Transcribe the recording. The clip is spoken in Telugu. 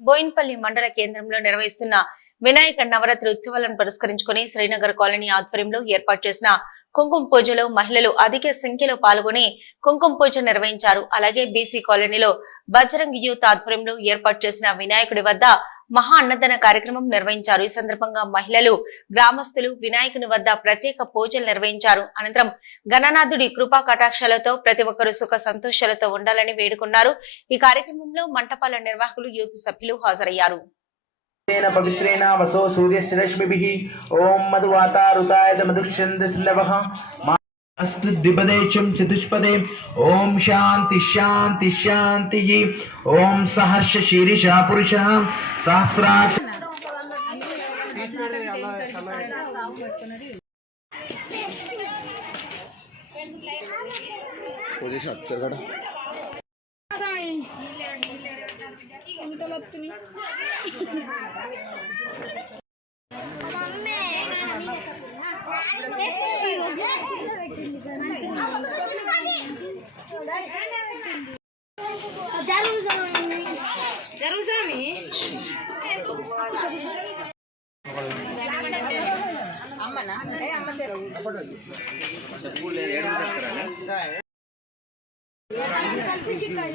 బోయిన్పల్లి మండల కేంద్రంలో నిర్వహిస్తున్న వినాయక నవరాత్రి ఉత్సవాలను పురస్కరించుకుని శ్రీనగర్ కాలనీ ఆధ్వర్యంలో ఏర్పాటు చేసిన కుంకుమ పూజలో మహిళలు అధిక సంఖ్యలో పాల్గొని కుంకుమ పూజ నిర్వహించారు. అలాగే బీసీ కాలనీలో బజరంగ్ యూత్ ఆధ్వర్యంలో ఏర్పాటు చేసిన వినాయకుడి వద్ద మహా అన్నదాన కార్యక్రమం నిర్వహించారు. ఈ సందర్భంగా మహిళలు గ్రామస్తులు వినాయకుని వద్ద ప్రత్యేక పూజలు నిర్వహించారు. అనంతరం గణనాథుడి కృపా కటాక్షాలతో ప్రతి ఒక్కరూ సుఖ సంతోషాలతో ఉండాలని వేడుకున్నారు. ఈ కార్యక్రమంలో మంటపాల నిర్వాహకులు యూత్ సభ్యులు హాజరయ్యారు. पवित्रेण वसो सूर्यस्य रश्मिभिः। ॐ मधुवातारुताय चतुष्पदे। ॐ शान्ति शान्ति शान्तिः। ॐ सहर्ष शीर्षा पुरुषः। सहस्राक्ष చింతలు వస్తున్నాయి అమ్మనా అమ్మ చెప్పు. ಕಲ್ಪಿಸಿ ಕೈ